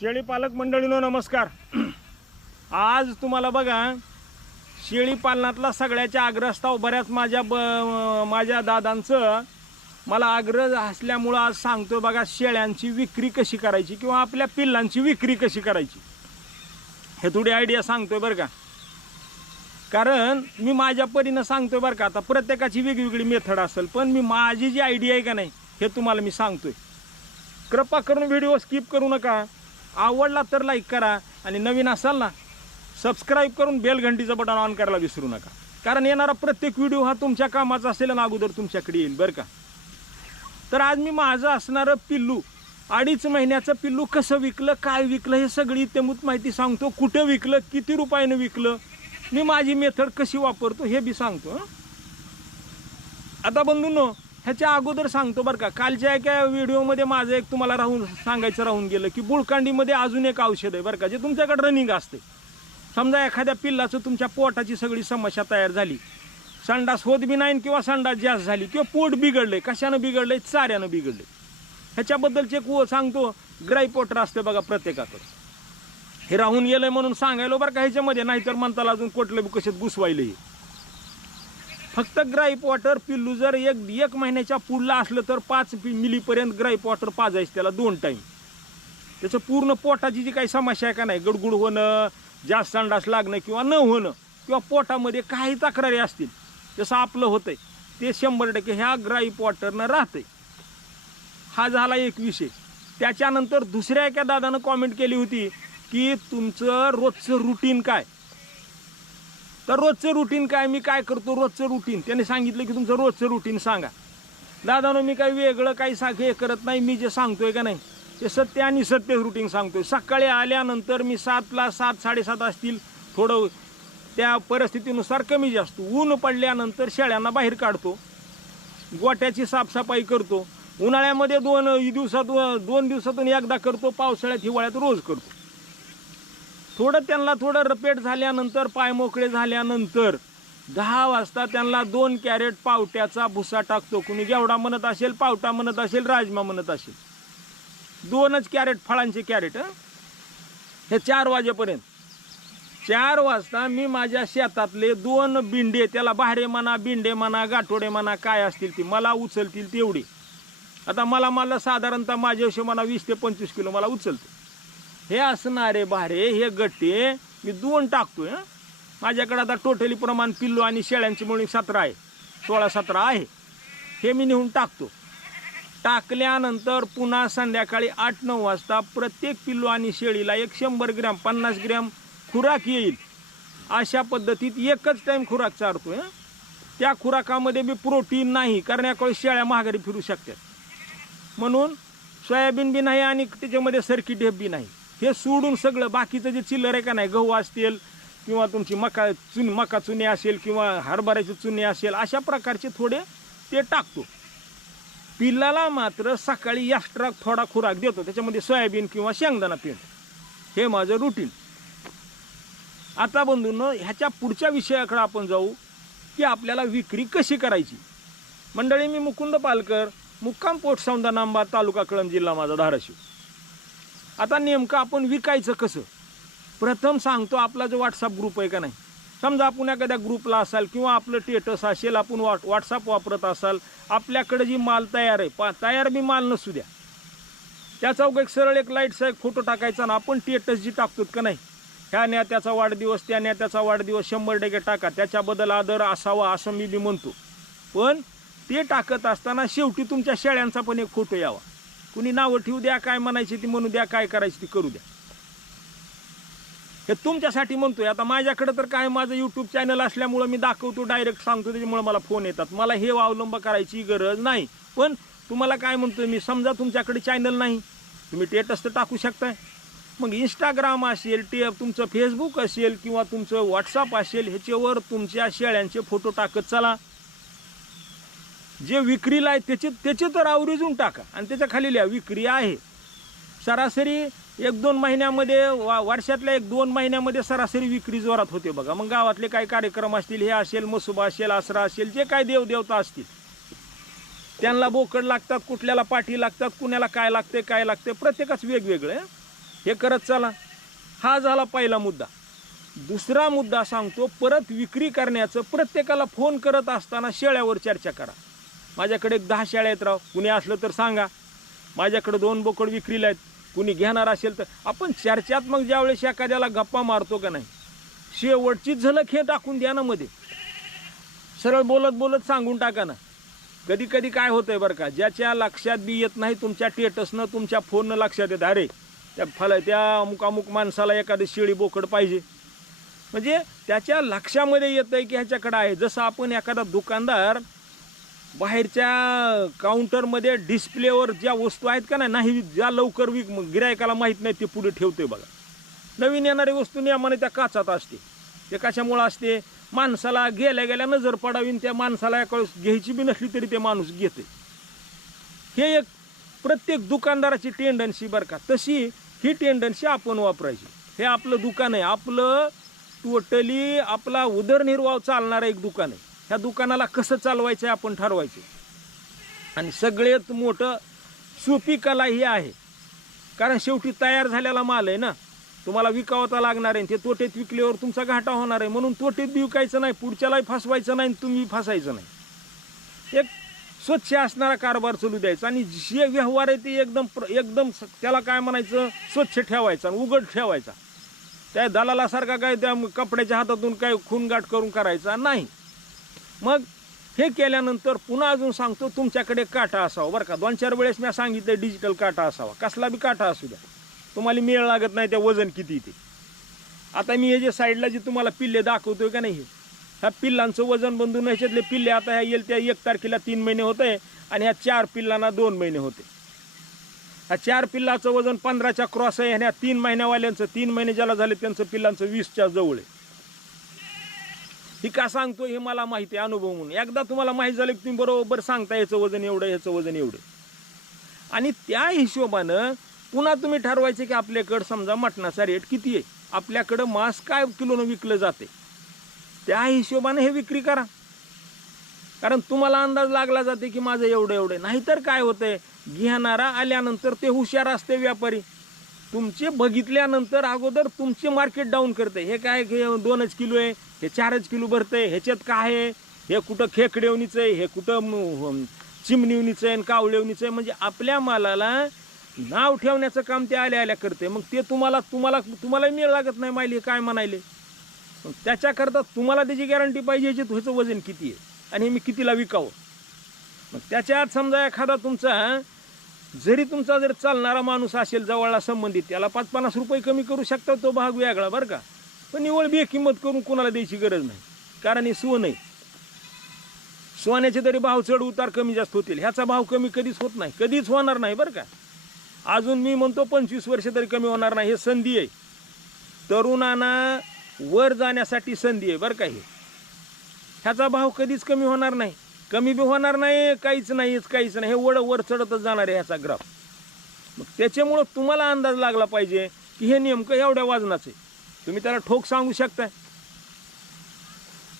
शेळी पालक मंडळीनो नमस्कार. आज तुम्हाला बघा शेळी पालनातला सगळ्याच्या आग्रस्ताव बऱ्याच माझ्या ब माझ्या दादांचं मला आग्रह असल्यामुळं आज सांगतो बघा शेळ्यांची विक्री कशी करायची किंवा आपल्या पिल्लांची विक्री कशी करायची. हे थोडी आयडिया सांगतोय बरं का. कारण मी माझ्या परीनं सांगतोय बरं का आता प्रत्येकाची वेगवेगळी मेथड असेल पण मी माझी जी आयडिया आहे का नाही हे तुम्हाला मी सांगतोय. कृपा करून व्हिडिओ स्किप करू नका. आवडला तर लाईक करा आणि नवीन असाल ना सबस्क्राईब करून बेलघंटीचं बटन ऑन करायला विसरू नका. कारण येणारा प्रत्येक व्हिडिओ हा तुमच्या कामाचा असेल आणि अगोदर तुमच्याकडे येईल बरं का? तर आज मी माझं असणारं पिल्लू अडीच महिन्याचं पिल्लू कसं विकलं काय विकलं हे सगळी इत्यंभूत माहिती सांगतो. कुठं विकलं किती रुपयानं विकलं मी माझी मेथड कशी वापरतो हे बी सांगतो आता बंधूंनो ह्याच्या अगोदर सांगतो बरं का कालच्या एका व्हिडिओमध्ये माझं एक तुम्हाला राहून सांगायचं राहून गेलं की बुळकांडीमध्ये अजून एक औषध आहे बरं का जे तुमच्याकडे रनिंग असते. समजा एखाद्या पिल्लाचं तुमच्या पोटाची सगळी समस्या तयार झाली. संडास होत बी नाही किंवा संडास जास्त झाली किंवा पोट बिघडले कशानं बिघडले चाऱ्यानं बिघडले ह्याच्याबद्दलचे एक व सांगतो ग्राई पोटर असते बघा प्रत्येकाकडं. हे राहून गेलंय म्हणून सांगायलो बरं का ह्याच्यामध्ये नाहीतर म्हणताला अजून कोटलं बी कशात घुसवायलं हे. फक्त ग्राईप वॉटर पिल्लू जर एक एक महिन्याच्या पुढला असलं तर पाच मिलीपर्यंत ग्राईप वॉटर पाजायचं त्याला दोन टाईम. त्याचं पूर्ण पोटाची जी काही समस्या आहे का नाही गडगुड होणं जास्त संडास लागणं किंवा न होणं किंवा पोटामध्ये काही तक्रारी असतील जसं आपलं होतंय ते शंभर टक्के ह्या ग्राईप वॉटरनं राहतंय. हा झाला एक विषय. त्याच्यानंतर दुसऱ्या एका दादानं कॉमेंट केली होती की तुमचं रोजचं रुटीन काय? तर रोजचं रुटीन काय मी काय करतो रोजचं रुटीन त्याने सांगितलं की तुमचं रोजचं रुटीन सांगा. दादानं मी काही वेगळं काही सा हे करत नाही मी जे सांगतोय का नाही ते सत्य आणि सत्य रुटीन सांगतोय. सकाळी आल्यानंतर मी सातला सात साडेसात असतील थोडं त्या परिस्थितीनुसार कमी जास्त. ऊन पडल्यानंतर शेळ्यांना बाहेर काढतो. गोट्याची साफसफाई करतो. उन्हाळ्यामध्ये दोन दिवसातून दोन दिवसातून एकदा करतो पावसाळ्यात हिवाळ्यात रोज करतो. थोडं त्यांना थोडं रपेट झाल्यानंतर पाय मोकळे झाल्यानंतर दहा वाजता त्यांना दोन कॅरेट पावट्याचा भुसा टाकतो. कुणी गेवडा म्हणत असेल पावटा म्हणत असेल राजमा म्हणत असेल. दोनच कॅरेट फळांचे कॅरेट हे? चार वाजेपर्यंत. चार वाजता मी माझ्या शेतातले दोन बिंडे त्याला बाहरे म्हणा बिंडे म्हणा गाठोडे म्हणा काय असतील ती मला उचलतील तेवढे. आता मला मला साधारणतः माझ्या हिशोबाला वीस ते पंचवीस किलो मला उचलते. हे असणारे भारे हे गट्टे मी दोन टाकतोय माझ्याकडे आता टोटली प्रमाण पिल्लू आणि शेळ्यांची मुळी सतरा आहे. सोळा सतरा आहे. हे मी नेऊन टाकतो. टाकल्यानंतर पुन्हा संध्याकाळी आठ नऊ वाजता प्रत्येक पिल्लू आणि शेळीला एक शंभर ग्रॅम पन्नास ग्रॅम खुराक येईल. अशा पद्धतीत एकच टाईम खुराक चारतोय आहे त्या खुराकामध्ये बी प्रोटीन नाही कारण याकडे शेळ्या महागारी फिरू शकतात. म्हणून सोयाबीन बी नाही आणि त्याच्यामध्ये सरकी ढेप बी नाही. हे सोडून सगळं बाकीचं जे चिल्लर आहे का नाही गहू असतील किंवा तुमची मका चुन मका चुने असेल किंवा हरभऱ्याचे चुने असेल अशा प्रकारचे थोडे ते टाकतो. पिल्लाला मात्र सकाळी एक्स्ट्रा थोडा खुराक देतो त्याच्यामध्ये सोयाबीन किंवा शेंगदाणा पेंट हे माझं रुटीन आता बंधूंनो ह्याच्या पुढच्या विषयाकडे आपण जाऊ की आपल्याला विक्री कशी करायची. मंडळी मी मुकुंद पालकर मुक्काम पोटसौंदा नांबा तालुका कळम जिल्हा माझा धाराशिव. आता नेमकं आपण विकायचं कसं? प्रथम सांगतो आपला जो व्हॉट्सअप ग्रुप आहे का नाही? समजा आपण एखाद्या ग्रुपला असाल किंवा आपलं टेटस असेल आपण वॉट व्हॉट्सअप वापरत असाल आपल्याकडे जी माल तयार आहे पा तयार बी माल नसू द्या. त्याचा एक सरळ एक लाईटचा एक फोटो टाकायचा ना आपण टेटस जी टाकतो का नाही? ह्या नेत्याचा वाढदिवस त्या नेत्याचा वाढदिवस शंभर टक्के टाका. त्याच्याबद्दल आदर असावा असं मी बी म्हणतो. पण ते टाकत असताना शेवटी तुमच्या शेळ्यांचा पण एक फोटो यावा. कुणी नावं ठेवू द्या काय म्हणायची ती म्हणू द्या काय करायची ती करू द्या. हे तुमच्यासाठी म्हणतोय. आता माझ्याकडे तर काय माझं यूट्यूब चॅनल असल्यामुळं मी दाखवतो डायरेक्ट सांगतो त्याच्यामुळे मला फोन येतात. मला हे अवलंब करायची गरज नाही. पण तुम्हाला काय म्हणतोय मी समजा तुमच्याकडे चॅनल नाही तुम्ही टेटस तर टाकू शकताय. मग इंस्टाग्राम असेल टे तुमचं फेसबुक असेल किंवा तुमचं व्हॉट्सअप असेल ह्याच्यावर तुमच्या शेळ्यांचे फोटो टाकत चला. जे विक्रीला आहे त्याचे त्याचे तर आवरिजून टाका. आणि त्याच्याखाली लिहा विक्री आहे. सरासरी एक दोन महिन्यामध्ये वा वर्षातल्या एक दोन महिन्यामध्ये सरासरी विक्री जोरात होते बघा. मग गावातले काही कार्यक्रम असतील हे असेल मसुबा असेल आसरा असेल जे काय देवदेवता असतील. त्यांना बोकड लागतात कुठल्याला पाठी लागतात कुणाला काय लागते काय लागते प्रत्येकाच वेगवेगळं हे करत चला. हा झाला पहिला मुद्दा. दुसरा मुद्दा सांगतो परत विक्री करण्याचं प्रत्येकाला फोन करत असताना शेळ्यावर चर्चा करा. माझ्याकडे एक दहा शेळ्या आहेत राव. कुणी असलं तर सांगा. माझ्याकडे दोन बोकड विक्रीला आहेत. कुणी घेणार असेल तर. आपण चर्चात्मक ज्यावेळेस एखाद्याला गप्पा मारतो का नाही शेवटची झलक हे टाकून द्या ना मध्ये. सरळ बोलत बोलत सांगून टाका ना. कधी कधी काय आहे बरं का ज्याच्या लक्षात बी येत नाही तुमच्या टेटसनं तुमच्या फोननं लक्षात येतं. अरे त्या फल त्या अमुक अमुक माणसाला एखादी शेळी बोकड पाहिजे. म्हणजे त्याच्या लक्षामध्ये येतंय की ह्याच्याकडं आहे. जसं आपण एखादा दुकानदार बाहेरच्या काउंटरमध्ये डिस्प्लेवर ज्या वस्तू आहेत का नाही, नाही ज्या लवकर विक गिरायकाला माहीत नाही ते पुढे ठेवते बघा. नवीन येणारी वस्तू नियमाने त्या काचात असते. ते कशामुळं असते? माणसाला गेल्या गेल्या नजर पडावी त्या माणसाला एका वेळेस घ्यायची बी नसली तरी ते माणूस घेते. हे एक प्रत्येक दुकानदाराची टेंडन्सी बरं का. तशी ही टेंडन्सी आपण वापरायची. हे आपलं दुकान आहे. आपलं टोटली आपला उदरनिर्वाह चालणारं एक दुकान आहे. ह्या दुकानाला कसं चालवायचं आहे आपण ठरवायचे. आणि सगळ्यात मोठं सोपी कला ही आहे. कारण शेवटी तयार झालेला माल आहे ना तुम्हाला विकावता लागणार आहे ते तोटेत विकल्यावर तुमचा घाटा होणार आहे. म्हणून तोटेत बी विकायचं नाही पुढच्यालाही फसवायचं नाही आणि तुम्ही फसायचं नाही. एक स्वच्छ असणारा कारभार चालू द्यायचा आणि जे व्यवहार आहे ते एकदम प्र- एकदम स- त्याला काय म्हणायचं? स्वच्छ ठेवायचा आणि उघड ठेवायचा. त्या दलालासारखा काय त्या कपड्याच्या हातातून काय खूनगाठ करून करायचा? नाही. मग हे केल्यानंतर पुन्हा अजून सांगतो तुमच्याकडे काटा असावा बरं का. दोन चार वेळेस मी सांगितलं डिजिटल काटा असावा. कसला बी काटा असू द्या. तुम्हाला मेळ लागत नाही त्या वजन किती ते. आता मी हे जे साईडला जे तुम्हाला पिल्ले दाखवतोय का नाही हे, ह्या पिल्लांचं वजन बंधून ह्याच्यातले पिल्ले आता ह्या येईल त्या एक तारखेला तीन महिने होते आणि ह्या चार पिल्लांना दोन महिने होते. ह्या चार पिल्लाचं वजन पंधराच्या क्रॉस आहे आणि ह्या तीन महिन्यावाल्यांचं तीन महिने ज्याला झाले त्यांचं पिल्लांचं वीसच्या जवळ आहे. ही का सांगतो हे मला माहिती आहे अनुभव म्हणून. एकदा तुम्हाला माहीत झालं की तुम्ही बरोबर सांगता याचं वजन एवढं याचं वजन एवढं. आणि त्या हिशोबानं पुन्हा तुम्ही ठरवायचे की आपल्याकडं समजा मटणाचा रेट किती आहे? आपल्याकडं मांस काय किलोनं विकलं जाते त्या हिशोबाने हे विक्री करा. कारण तुम्हाला अंदाज लागला जाते की माझं एवढं एवढं. नाहीतर काय होतंय? घेणारा आल्यानंतर ते हुशार असते व्यापारी. तुमचे बघितल्यानंतर अगोदर तुमचे मार्केट डाऊन करते हे काय हे दोनच किलो आहे हे चारच किलो भरतंय ह्याच्यात काय आहे? हे कुठं खेकडेवणीचं आहे हे कुठं हो, चिमणीवणीचं आहे आणि कावळेवणीचं आहे? म्हणजे आपल्या मालाला नाव ठेवण्याचं काम ते आल्या आल्या करते मग ते तुम्हाला तुम्हाला तुम्हाला मिळ लागत नाही माहिती काय म्हणायले? त्याच्याकरता तुम्हाला त्याची गॅरंटी पाहिजे याची ह्याचं वजन किती आहे? आणि हे मी कितीला विकावं? मग त्याच्यात समजा एखादा तुमचा जरी तुमचा जर चालणारा माणूस असेल जवळला संबंधित त्याला पाच पन्नास रुपये कमी करू शकता तो भाग वेगळा बरं का? पण निवळ बेकिंमत करून कोणाला द्यायची गरज नाही. कारण हे सोनं आहे सोन्याचे तरी भाव चढ उतार कमी जास्त होतील. ह्याचा भाव कमी कधीच होत नाही. कधीच होणार नाही बरं का? अजून मी म्हणतो पंचवीस वर्ष तरी कमी होणार नाही हे संधी आहे. तरुणांना वर जाण्यासाठी संधी आहे बरं का हे? ह्याचा भाव कधीच कमी होणार नाही. कमी बी होणार नाही काहीच नाहीच काहीच नाही. हे वड वर चढतच जाणार आहे ह्याचा ग्राफ. मग त्याच्यामुळं तुम्हाला अंदाज लागला पाहिजे की हे नेमकं एवढ्या वाजनाचं आहे. तुम्ही त्याला ठोक सांगू शकताय.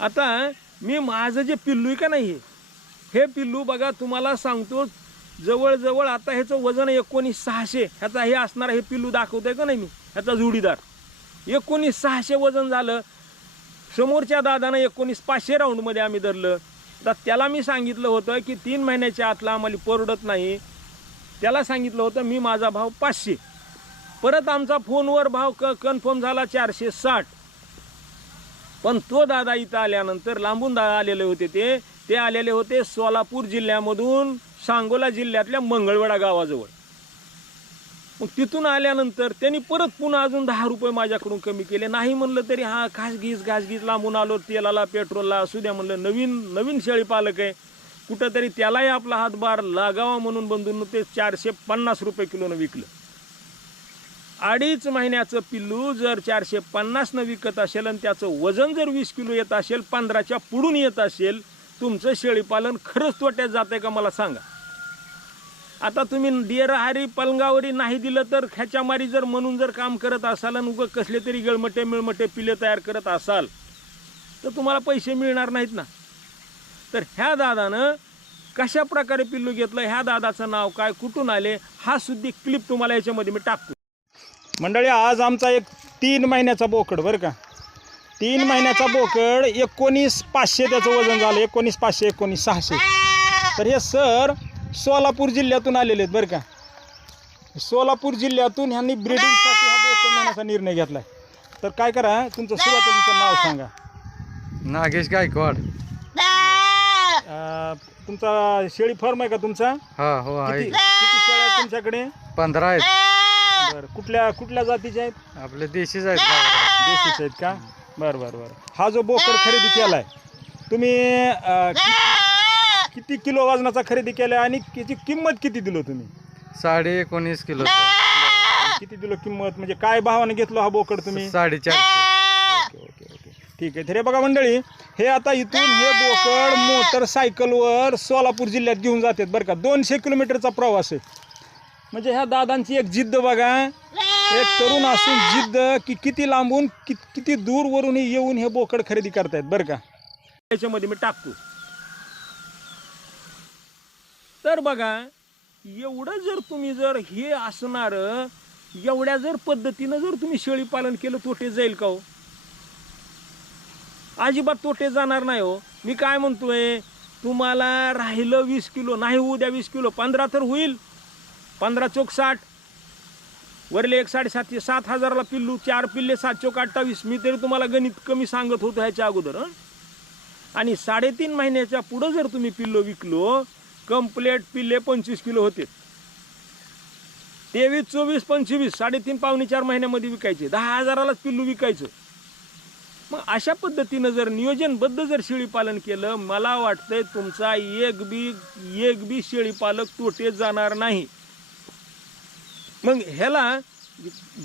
आता मी माझं जे पिल्लू आहे का नाही हे हे पिल्लू बघा तुम्हाला सांगतो जवळजवळ आता ह्याचं वजन एकोणीस सहाशे ह्याचा हे असणार हे पिल्लू दाखवतोय का नाही मी? ह्याचा जोडीदार. एकोणीस सहाशे वजन झालं. समोरच्या दादानं एकोणीस पाचशे राऊंडमध्ये आम्ही धरलं. तर त्याला मी सांगितलं होतं की तीन महिन्याच्या आतला आम्हाला परवडत नाही. त्याला सांगितलं होतं मी माझा भाव पाचशे. परत आमचा फोनवर भाव क कन्फर्म झाला चारशे साठ. पण तो दादा इथं आल्यानंतर लांबून दादा आलेले होते ते. ते आलेले होते सोलापूर जिल्ह्यामधून सांगोला जिल्ह्यातल्या मंगळवेढा गावाजवळ. मग तिथून आल्यानंतर त्यांनी परत पुन्हा अजून दहा रुपये माझ्याकडून कमी केले. नाही म्हणलं तरी हा घासगीस घासगीस लांबून आलो तेलाला पेट्रोलला असू द्या म्हणलं नवीन नवीन शेळी पालक आहे. कुठंतरी त्यालाही आपला हातभार लागावा म्हणून बंधून ते चारशे पन्नास रुपये किलोनं विकलं. अडीच महिन्याचं पिल्लू जर चारशे पन्नासनं विकत असेल आणि त्याचं वजन जर वीस किलो येत असेल पंधराच्या पुढून येत असेल तुमचं शेळीपालन खरंच तोट्यात जातंय का मला सांगा? आता तुम्ही देरहारी पलंगावरी नाही दिलं तर ख्याच्यामारी जर म्हणून जर काम करत असाल आणि उगं कसले तरी गळमटे मिळमटे पिले तयार करत असाल तर तुम्हाला पैसे मिळणार नाहीत ना. तर ह्या दादानं कशा प्रकारे पिल्लू घेतलं ह्या दादाचं नाव काय कुठून आले हा सुद्धा क्लिप तुम्हाला याच्यामध्ये मी टाकतो. मंडळी आज आमचा एक तीन महिन्याचा बोकड बरं का. तीन महिन्याचा बोकड एकोणीस पाचशे त्याचं वजन झालं एकोणीस पाचशे एकोणीस सहाशे. तर हे सर सोलापूर जिल्ह्यातून आलेले आहेत बरं का. सोलापूर जिल्ह्यातून ह्यांनी ब्रिडिंगसाठी हा बोकड नेण्याचा निर्णय घेतला तर काय करा तुमचं सुरुवातीला तुमचं नाव सांगा. नागेश गायकवाड. अं, तुमचा शेळी फार्म आहे का तुमचा? हा हो आहे. किती किती शेळ्या आहेत तुमच्याकडे? पंधरा आहेत. बरं कुठल्या कुठल्या जातीच्या आहेत? आपले देशीच आहेत. गावरान. देशीच आहेत का? बरं बरं बरं. हा जो बोकड खरेदी केलाय तुम्ही अं, कि- किती किलो वजनाचा खरेदी केलाय आणि त्याची किंमत किती दिलो तुम्ही? साडे एकोणीस किलो किती दिलो किंमत? म्हणजे काय भावाने घेतलो हा बोकड तुम्ही? साडेचारशे. Okay okay okay. ठीक आहे. तर हे बघा मंडळी हे आता इथून हे बोकड मोटरसायकलवर सोलापूर जिल्ह्यात घेऊन जातात बरं का. दोनशे किलोमीटरचा प्रवास आहे. म्हणजे ह्या दादांची एक जिद्द बघा. एक तरुण असून जिद्द की किती लांबून कि किती दूरवरून येऊन हे बोकड खरेदी करतायत बरं का. त्याच्यामध्ये मी टाकतो. तर बघा एवढं जर तुम्ही जर हे असणारं एवढ्या जर पद्धतीनं जर तुम्ही शेळी पालन केलं तोटे जाईल का हो? अजिबात तोटे जाणार नाही हो. मी काय म्हणतोय तुम्हाला राहिलं वीस किलो नाही होऊ द्या वीस किलो पंधरा तर होईल. पंधरा चौक साठ वरले एक साडेसातशे सात हजारला पिल्लू चार पिल्ले सात चोक अठ्ठावीस मी तरी तुम्हाला गणित कमी सांगत होतो ह्याच्या अगोदर आणि साडेतीन महिन्याच्या पुढं जर तुम्ही पिल्लो विकलो कंप्लेट पिल्ले पंचवीस किलो होते. तेवीस चोवीस पंचवीस साडेतीन पावणे चार महिन्यामध्ये विकायचे. दहा हजारालाच पिल्लू विकायचं. मग अशा पद्धतीनं जर नियोजनबद्ध जर शेळी पालन केलं मला वाटतंय तुमचा एक बी एक बी शेळीपालक तोटेत तोटे जाणार नाही. मग ह्याला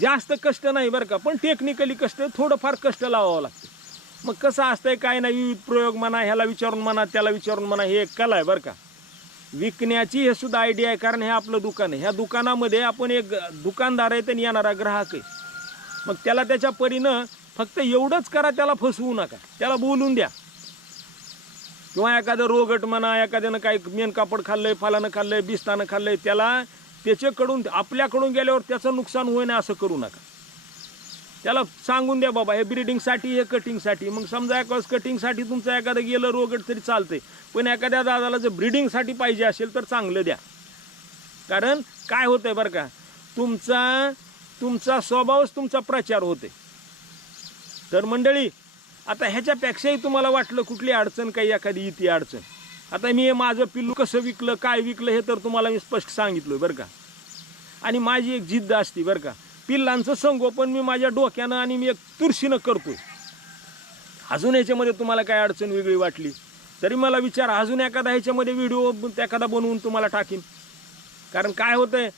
जास्त कष्ट नाही बरं का पण टेक्निकली कष्ट थोडंफार कष्ट लावावं लागतं. मग कसं असतंय काय नाही विविध प्रयोग म्हणा ह्याला विचारून म्हणा त्याला विचारून म्हणा हे एक कला आहे बरं का. विकण्याची हे सुद्धा आयडिया आहे. कारण हे आपलं दुकान आहे. ह्या दुकानामध्ये आपण एक दुकानदार आहे आणि येणारा ग्राहक आहे. मग त्याला त्याच्या परीनं फक्त एवढंच करा त्याला फसवू नका. त्याला बोलून द्या. किंवा एखादं रोगट म्हणा एखाद्यानं काही मेन कापड खाल्लंय फलानं खाल्लंय बिस्तानं खाल्लंय त्याला त्याच्याकडून आपल्याकडून गेल्यावर त्याचं नुकसान होईना असं करू नका. त्याला सांगून द्या बाबा हे ब्रिडिंगसाठी हे कटिंगसाठी मग समजा एकाच कटिंगसाठी तुमचं एखादं गेलं रोगट तरी चालतंय. पण एखाद्या दादाला जर ब्रिडिंगसाठी पाहिजे असेल तर चांगलं द्या. कारण काय होतं आहे बरं का तुमचा तुमचा स्वभावच तुमचा प्रचार होते तर मंडळी आता ह्याच्यापेक्षाही तुम्हाला वाटलं कुठली अडचण काही एखादी इथे अडचण. आता मी हे माझं पिल्लू कसं विकलं काय विकलं हे तर तुम्हाला मी स्पष्ट सांगितलं बरं का. आणि माझी एक जिद्द असते बरं का पिल्लांचं संगोपन मी माझ्या डोक्यानं आणि मी एक तुरशीनं करतो अजून ह्याच्यामध्ये तुम्हाला काय अडचण वेगळी वाटली तरी मला विचार. अजून एखादा ह्याच्यामध्ये व्हिडिओ एखादा बनवून तुम्हाला टाकीन. कारण काय होतं आहे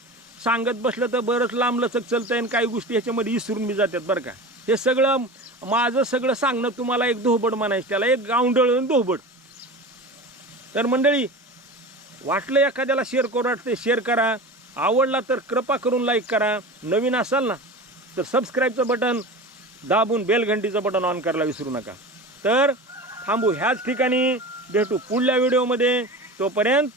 सांगत बसलं तर बरंच लांबलचक चलतं आहे आणि काही गोष्टी ह्याच्यामध्ये विसरून मी जातात बरं का. हे सगळं माझं सगळं सांगणं तुम्हाला एक धोबड म्हणायचं त्याला एक गावंडळ आणि धोबड. तर मंडळी वाटलं एखाद्याला शेअर करू वाटते शेअर करा. आवडला तर कृपा करून लाईक करा. नवीन असाल ना तर सबस्क्राईबचं बटन दाबून बेलघंटीचं बटन ऑन करायला विसरू नका. तर थांबू ह्याच ठिकाणी भेटू पुढल्या व्हिडिओमध्ये तोपर्यंत